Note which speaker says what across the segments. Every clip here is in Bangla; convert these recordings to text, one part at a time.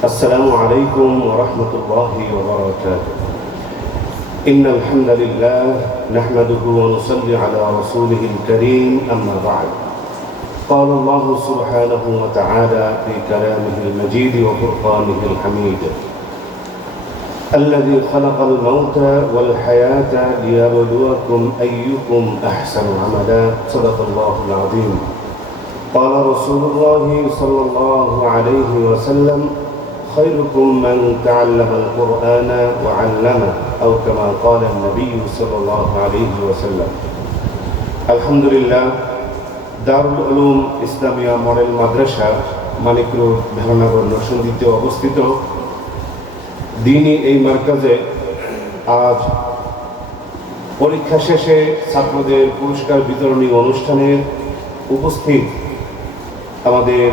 Speaker 1: السلام عليكم ورحمة الله وبركاته. إن الحمد لله نحمده ونصلي على رسوله الكريم أما بعد. قال الله سبحانه وتعالى في كلامه المجيد وفرقانه الحميد. الذي خلق الموت والحياة ليبلوكم أيكم أحسن عملا. صدق الله العظيم. قال رسول الله صلى الله عليه وسلم خيركم من تعلم القرآن وعلمه أو كما قال النبي صلى الله عليه وسلم الحمد لله দারুল উলুম ইসলামিয়া মডেল মাদ্রাসা মানিক রোড ধারণাগর নরসিংদীতে অবস্থিত দিনই এই মার্কাজে আজ পরীক্ষা শেষে ছাত্রদের পুরস্কার বিতরণী অনুষ্ঠানে উপস্থিত আমাদের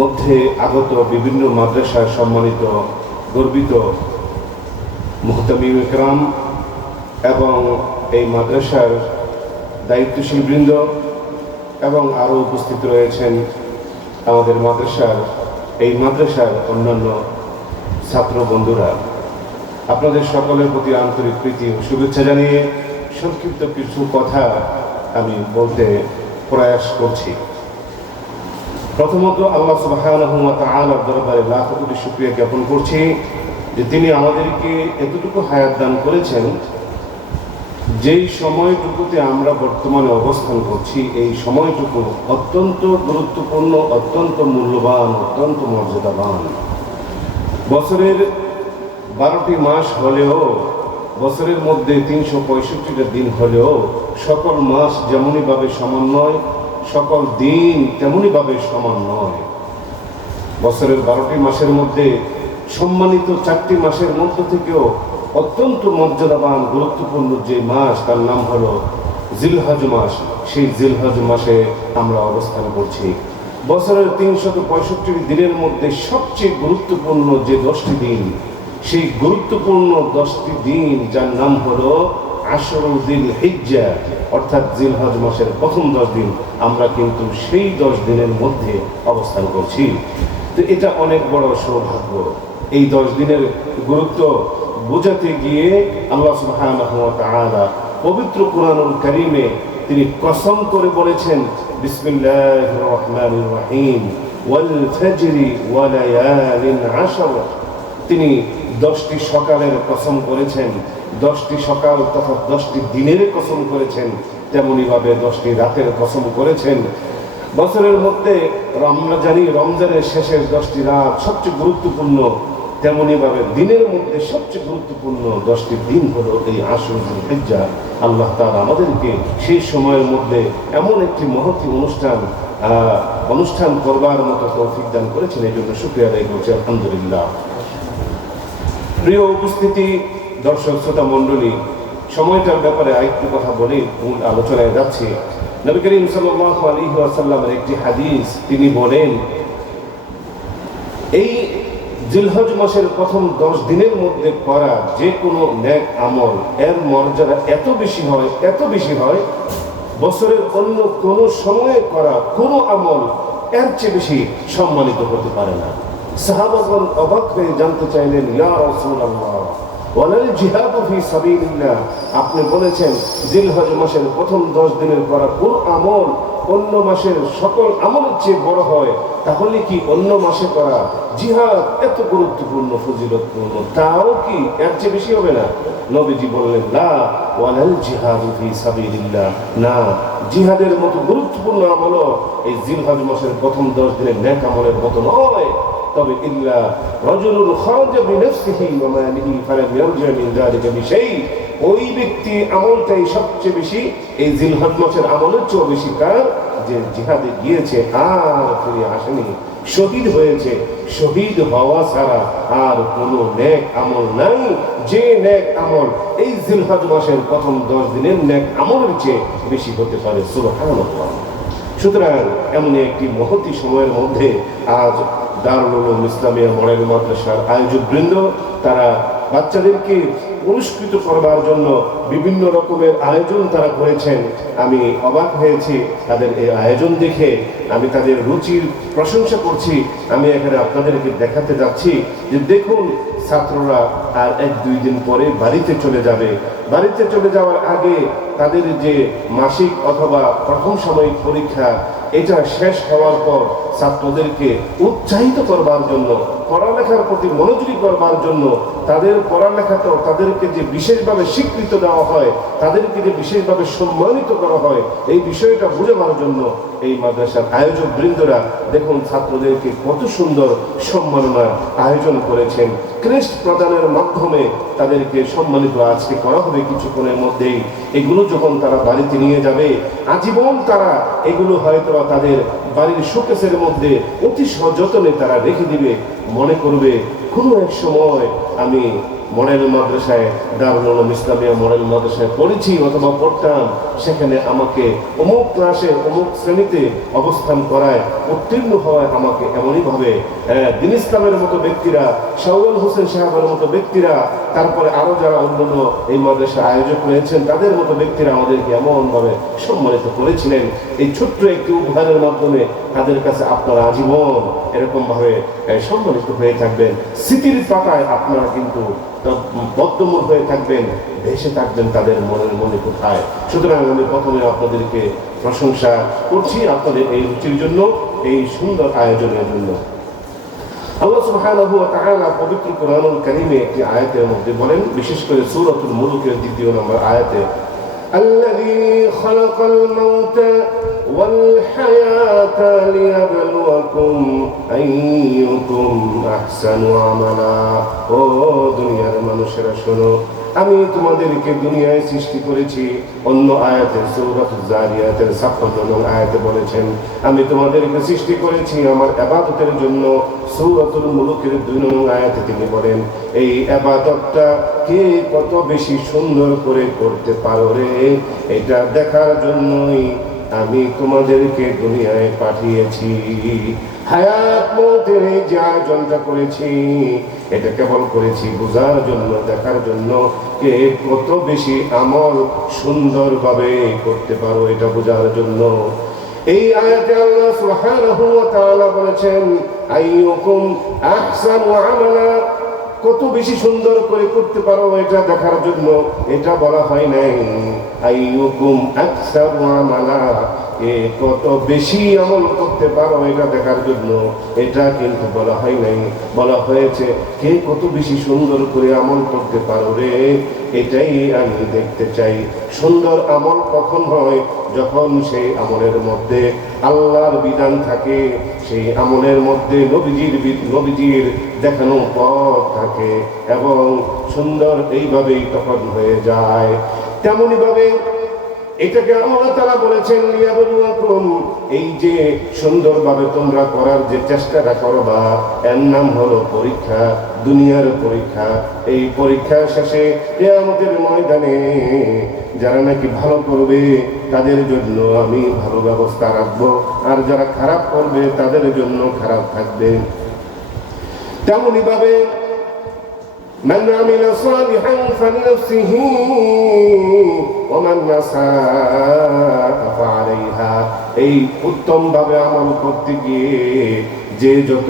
Speaker 1: মধ্যে আগত বিভিন্ন মাদ্রাসার সম্মানিত গর্বিত মুহতামিম ইকরাম এবং এই মাদ্রাসার দায়িত্বশীল বৃন্দ এবং আরও উপস্থিত রয়েছেন আমাদের মাদ্রাসার, এই মাদ্রাসার অন্যান্য ছাত্র বন্ধুরা। আপনাদের সকলের প্রতি আন্তরিক প্রীতি ও শুভেচ্ছা জানিয়ে সংক্ষিপ্ত কিছু কথা আমি বলতে প্রয়াস করছি। প্রথমত আল্লাহ তাআলার দরবারে লাখ কোটি শুকরিয়া জ্ঞাপন করছি যে তিনি আমাদেরকে এতটুকু হায়াত দান করেছেন যেই সময়টুকুতে আমরা বর্তমানে অবস্থান করছি, এই সময়টুকু অত্যন্ত গুরুত্বপূর্ণ, অত্যন্ত মূল্যবান, অত্যন্ত মর্যাদাবান। বছরের বারোটি মাস হলেও, বছরের মধ্যে তিনশো পঁয়ষট্টিটা দিন হলেও সকল মাস যেমনইভাবে সমান নয় সকল দিন তেমনইভাবে সমান নয়। বছরের বারোটি মাসের মধ্যে সম্মানিত চারটি মাসের মধ্য থেকেও অত্যন্ত মর্যাদাবান, গুরুত্বপূর্ণ যে মাস, তার নাম হলো জিলহজ মাস। সেই জিলহজ মাসে আমরা অবস্থান করছি। বছরের তিনশত পঁয়ষট্টি দিনের মধ্যে সবচেয়ে গুরুত্বপূর্ণ যে দশটি দিন, সেই গুরুত্বপূর্ণ দশটি দিন, যার নাম হলো আশরুদ্দিন হিজ্জা। অর্থাৎ জিলহজ মাসের প্রথম দশ দিন আমরা কিন্তু সেই দশ দিনের মধ্যে অবস্থান করছি। তো এটা অনেক বড় সৌভাগ্য। এই দশ দিনের গুরুত্ব বোঝাতে গিয়ে আল্লাহ তাআলা পবিত্র কোরআনুল কারীমে তিনি কসম করে বলেছেন, বিসমিল্লাহির রহমানির রহিম। ওয়াল ফাজরি তিনি দশটি সকালের কসম করেছেন, দশটি সকাল তথা দশটি দিনের কসম করেছেন, তেমনিভাবে দশটি রাতের কসম করেছেন। বছরের মধ্যে আমরা জানি রমজানের শেষের দশটি রাত সবচেয়ে গুরুত্বপূর্ণ, তেমনিভাবে দিনের মধ্যে সবচেয়ে গুরুত্বপূর্ণ দশটি দিন হলো এই আসল আল্লাহ তাআলা আমাদেরকে সেই সময়ের মধ্যে এমন একটি মহতি অনুষ্ঠান অনুষ্ঠান করবার মতো তৌফিক দান করেছেন। এই জন্য শুক্রিয়া আদায় করছি। আলহামদুলিল্লাহ। প্রিয় উপস্থিতি, দর্শক, শ্রোতা, মণ্ডলী, সময়টার ব্যাপারে আরেকটু কথা বলে মূল আলোচনায় যাচ্ছি। নবী করিম সাল্লাল্লাহু আলাইহি ওয়াসাল্লামের একটি হাদিস, তিনি বলেন, এই জিলহজ মাসের প্রথম দশ দিনের মধ্যে করা যে কোনো ন্যাক আমল, এর মর্যাদা এত বেশি হয়, এত বেশি হয়, বছরের অন্য কোনো সময়ে করা কোনো আমল এর চেয়ে বেশি সম্মানিত হতে পারে না। অবাক হয়ে জানতে চাইলেন আপনি বলেছেন, জিলহজ মাসের প্রথম দশ দিনের করা কোন আমল অন্য মাসের সকল আমলের চেয়ে বড় হয়? তাহলে কি অন্য মাসে করা জিহাদ এত গুরুত্বপূর্ণ, ফজিলতপূর্ণ? তাও কি এর চেয়ে বেশি হবে না? নবীজি বললেন, না, ওয়ালাল জিহাদু না, জিহাদের মতো গুরুত্বপূর্ণ আমলও এই জিলহজ মাসের প্রথম দশ দিনের ন্যাক আমলের মতো নয়। তবে ইল্লা রজুলুন খারাজা বিনাফসিহি ওয়া মালিহি ফালাম ইয়ারজা মিন যালিকা বিশাই। ওই ব্যক্তি আমলটাই সবচেয়ে বেশি, এই মাসের আমলের চেয়েও বেশি কার? যে জিহাদে গিয়েছে, আর ফিরে আসেনি। শহীদ হয়েছে। শহীদ হওয়া ছাড়া আর কোনো নেক আমল নাই। যে নেক আমল এই জিলহজ মাসের প্রথম দশ দিনের নেক আমলের চেয়ে বেশি হতে পারে, সুবহানাল্লাহ। সুতরাং এমন একটি মহতি সময়ের মধ্যে আজ দারুল ইসলামিয়া মডেল মাদ্রাসার আয়োজক বৃন্দ, তারা বাচ্চাদেরকে পুরস্কৃত করবার জন্য বিভিন্ন রকমের আয়োজন তারা করেছেন। আমি অবাক হয়েছি তাদের এই আয়োজন দেখে। আমি তাদের রুচির প্রশংসা করছি। আমি এখানে আপনাদেরকে দেখাতে যাচ্ছি যে দেখুন, ছাত্ররা আর এক দুই দিন পরে বাড়িতে চলে যাবে। বাড়িতে চলে যাওয়ার আগে তাদের যে মাসিক অথবা প্রথম সাময়িক পরীক্ষা এটা শেষ হওয়ার পর ছাত্রদেরকে উৎসাহিত করবার জন্য পড়ালেখার প্রতি মনোযোগী করবার জন্য তাদের পড়ালেখাতেও তাদেরকে যে বিশেষভাবে স্বীকৃত দেওয়া হয়, তাদেরকে যে বিশেষভাবে সম্মানিত করা হয়, এই বিষয়টা বুঝাবার জন্য এই মাদ্রাসার আয়োজক বৃন্দরা দেখুন ছাত্রদেরকে কত সুন্দর সম্মাননার আয়োজন করেছেন। ক্রেস্ট প্রদানের মাধ্যমে তাদেরকে সম্মানিত আজকে করা হবে কিছুক্ষণের মধ্যেই। এগুলো যখন তারা বাড়িতে নিয়ে যাবে, আজীবন তারা এগুলো হয়তো তাদের বাড়ির শোকেসের মধ্যে অতি সযত্নে তারা রেখে দিবে। মনে করবে কোনো এক সময় আমি মডেল মাদ্রাসায় দারুল ইসলামিয়া মডেল মাদ্রাসায় পড়েছি অথবা পড়তাম, সেখানে আমাকে অমুক ক্লাসে অমুক শ্রেণীতে অবস্থান করায়, উত্তীর্ণ হওয়ায় আমাকে এমনইভাবে দিন ইসলামের মতো ব্যক্তিরা শাহুল হোসেন সাহেবের মতো ব্যক্তিরা, তারপরে আরও যারা অন্যান্য এই মাদ্রাসার আয়োজক রয়েছেন, তাদের মতো ব্যক্তিরা আমাদেরকে এমনভাবে সম্মানিত করেছিলেন। এই ছোট্ট একটি উপহারের মাধ্যমে তাদের কাছে আপনারা আজীবন এরকমভাবে সম্মানিত হয়ে থাকবেন। স্মৃতির পাতায় আপনারা কিন্তু বদ্ধমূল হয়ে থাকবেন, ভেসে থাকবেন তাদের মনের মনে কোথায়? সুতরাং আমি প্রথমে আপনাদেরকে প্রশংসা করছি আপনাদের এই রুচির জন্য, এই সুন্দর আয়োজনের জন্য। পবিত্র একটি মধ্যে বলেন, বিশেষ করে সুরতুল মুরুকের দ্বিতীয় নম্বর আয়াতে والحياة ليبلوكم أيكم أحسن عملا ও দুনিয়ার মানুষেরা শোনো আমি তোমাদেরকে দুনিয়ায় সৃষ্টি করেছি অন্য আয়াতে সৌরাতুল জারিয়াতের ছাপ্পান্ন নং আয়াতে বলেছেন আমি তোমাদেরকে সৃষ্টি করেছি আমার আবাদতের জন্য সৌরাতুল মুলুকের দুই নং আয়াতে তিনি বলেন এই আবাদতটা কে কত বেশি সুন্দর করে করতে পারো রে এটা দেখার জন্যই আমি তোমাদেরকে দুনিয়ায় পাঠিয়েছি। হায়াত মৌতের যে আয়োজনটা করেছি, এটা কেবল করেছি বোঝার জন্য, দেখার জন্য কে কত বেশি আমল সুন্দরভাবে করতে পারো এটা বোঝার জন্য। এই আয়াতে আল্লাহ সুবহানাহু ওয়া তাআলা বলেছেন, আইয়ুকুম আহসানু আমালা কত বেশি সুন্দর করে করতে পারো এটা দেখার জন্য? এটা বলা হয় নাই। এ কত বেশি আমল করতে পারো এটা দেখার জন্য? এটা কিন্তু বলা হয় নাই। বলা হয়েছে, কে কত বেশি সুন্দর করে আমল করতে পারো রে? এটাই আমি দেখতে চাই। সুন্দর আমল কখন হয়? যখন সেই আমলের মধ্যে আল্লাহর বিধান থাকে। সেই আমলের মধ্যে নবীজির নবীজির দেখানো পথ থাকে এবং সুন্দর এইভাবেই তখন হয়ে যায়। তেমনই ভাবে এটাকে আল্লাহ তারা বলেছেন এই যে সুন্দরভাবে তোমরা করার যে চেষ্টাটা করবা, এর নাম হলো পরীক্ষা, দুনিয়ার পরীক্ষা। এই পরীক্ষা শেষে এ আমাদের ময়দানে যারা নাকি ভালো করবে তাদের জন্য আমি ভালো ব্যবস্থা রাখবো আর যারা খারাপ করবে তাদের জন্য খারাপ থাকবে তেমনই ভাবে من عمل صالحا فلنفسه ومن أساء فعليها এই উত্তম ভাবে আমল করতে গিয়ে যে যত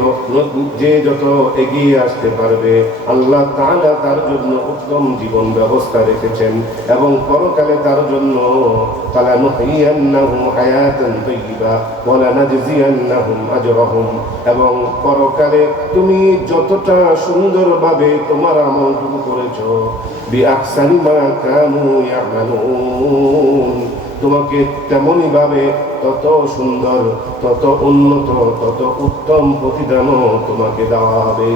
Speaker 1: যে যত এগিয়ে আসতে পারবে, আল্লাহ তাআলা তার জন্য উত্তম জীবন ব্যবস্থা রেখেছেন এবং পরকালে তার জন্য এবং পরকালে তুমি যতটা সুন্দরভাবে তোমার আমলটুকু করেছ বি আহসানি মা তোমাকে তেমনই ভাবে তত সুন্দর, তত উন্নত, তত উত্তম প্রতিদানও তোমাকে দেওয়া হবে।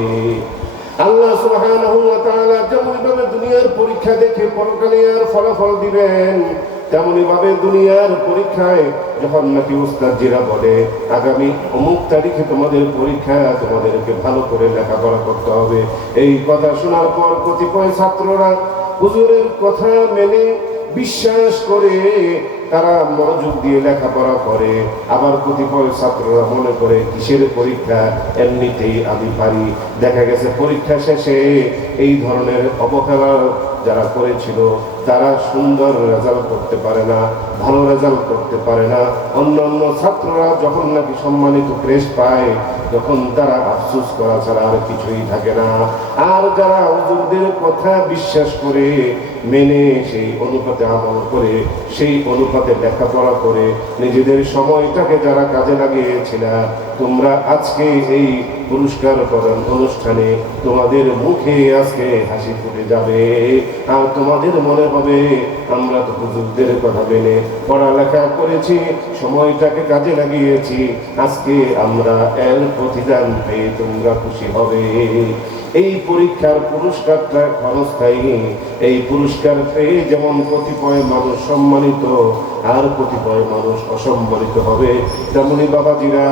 Speaker 1: আল্লাহ সুবহানাহু দুনিয়ার পরীক্ষা দেখে পরকালে আর ফলাফল দিবেন তেমনি ভাবে দুনিয়ার পরীক্ষায় যখন নাকি উস্তাদ জিরা বলে, আগামী অমুক তারিখে তোমাদের পরীক্ষা, তোমাদেরকে ভালো করে লেখাপড়া করতে হবে। এই কথা শোনার পর কতিপয় ছাত্ররা হুজুরের কথা মেনে বিশ্বাস করে তারা মনোযোগ দিয়ে লেখাপড়া করে। আবার কতিপয় ছাত্ররা মনে করে, কিসের পরীক্ষা? এমনিতেই আমি পারি। দেখা গেছে, পরীক্ষা শেষে এই ধরনের অবহেলা যারা করেছিল, তারা সুন্দর রেজাল্ট করতে পারে না, ভালো রেজাল্ট করতে পারে না। অন্য অন্য ছাত্ররা যখন নাকি সম্মানিত ক্রেশ পায়, তখন তারা আফসুস করা ছাড়া আর কিছুই থাকে না। আর যারা হুজুরদের কথা বিশ্বাস করে, মেনে সেই অনুপাতে আমল করে, সেই অনুপাতে লেখাপড়া করে, নিজেদের সময়টাকে যারা কাজে লাগিয়েছিল, তোমরা আজকে এই পুরস্কার প্রদান অনুষ্ঠানে তোমাদের মুখে আজকে হাসি ফুটে যাবে। আর তোমাদের মনে হবে, আমরা তো হুজুরদের কথা মেনে পড়ালেখা করেছি, সময়টাকে কাজে লাগিয়েছি, আজকে আমরা এর প্রতিদান পেয়ে তোমরা খুশি হবে। এই পরীক্ষার পুরস্কারটা ক্ষণস্থায়ী, এই পুরস্কার পেয়ে যেমন কতিপয় মানুষ সম্মানিত, আর কতিপয় মানুষ অসম্মানিত হবে। তেমনি বাবাজিরা,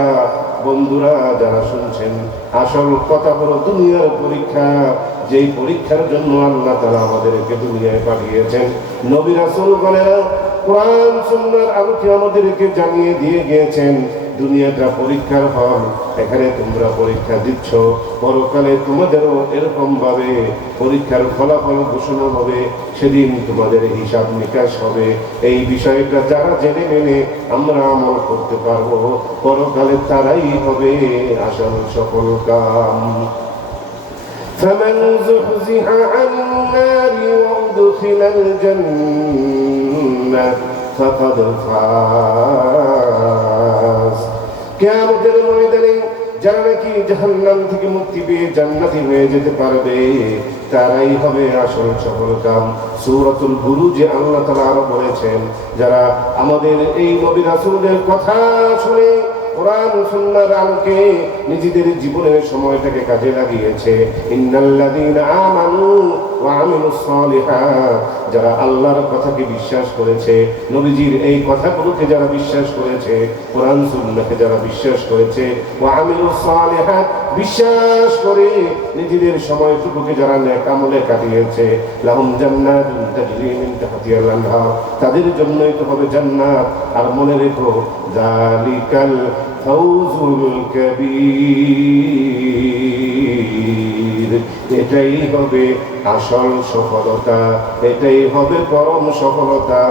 Speaker 1: বন্ধুরা যারা শুনছেন, আসল কথা হলো দুনিয়ার পরীক্ষা যেই পরীক্ষার জন্য আল্লাহ তারা আমাদেরকে দুনিয়ায় পাঠিয়েছেন, নবী রাসুল গণেরা কোরআন সুন্নার আলোকে আমাদেরকে জানিয়ে দিয়ে গিয়েছেন, দুনিয়াটা পরীক্ষার হল, এখানে তোমরা পরীক্ষা দিচ্ছ, পরকালে তোমাদেরও এরকম ভাবে পরীক্ষার ফলাফল ঘোষণা হবে, সেদিন তোমাদের হিসাব নিকাশ হবে। এই বিষয়টা যারা জেনে মেনে আমরা আমল করতে পারব, পরকালে তারাই হবে আসল সফল কাম। فمن زحزح عن النار وادخل الجنة فقد فاز কেয়ামতের ময়দানে যারা নাকি জাহান্নাম থেকে মুক্তি পেয়ে জান্নাতি হয়ে যেতে পারবে তারাই হবে আসল সফল কাম সূরাতুল বুরুজে আল্লাহ তাআলা আরো বলেছেন যারা আমাদের এই নবী রাসূলের কথা শুনে কোরআন আলোকে নিজেদের জীবনের সময়টাকে কাজে লাগিয়েছে। ইন্নাল্লাযীনা আমানু যারা আল্লাহর কথাকে বিশ্বাস করেছে, নবীজির এই কথাগুলোকে যারা বিশ্বাস করেছে, কোরআন, সুন্নাহকে যারা বিশ্বাস করেছে বিশ্বাস করে নিজেদের সময়টুকুকে যারা নেক আমলে কাটিয়েছে তাদের জন্যই তো হবে জান্নাত। আর মনে রেখো জালিকাল ফাউজুল কবির। এটাই হবে আসল সফলতা, এটাই হবে পরম সফলতা,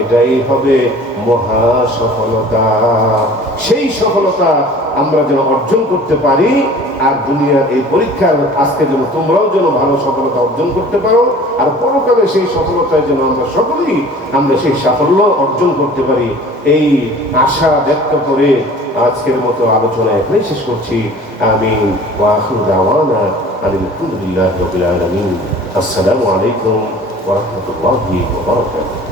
Speaker 1: এটাই হবে মহা সফলতা। সেই সফলতা আমরা যেন অর্জন করতে পারি, আর দুনিয়ার এই পরীক্ষার আজকে যেন তোমরাও যেন ভালো সফলতা অর্জন করতে পারো, আর পরকালে সেই সফলতায় যেন আমরা সকলেই আমরা সেই সাফল্য অর্জন করতে পারি, এই আশা ব্যক্ত করে আজকের মতো আলোচনা এখানেই শেষ করছি। আমি দাওয়ানা। Alhamdulillahirrahmanirrahim. Assalamualaikum warahmatullahi wabarakatuh.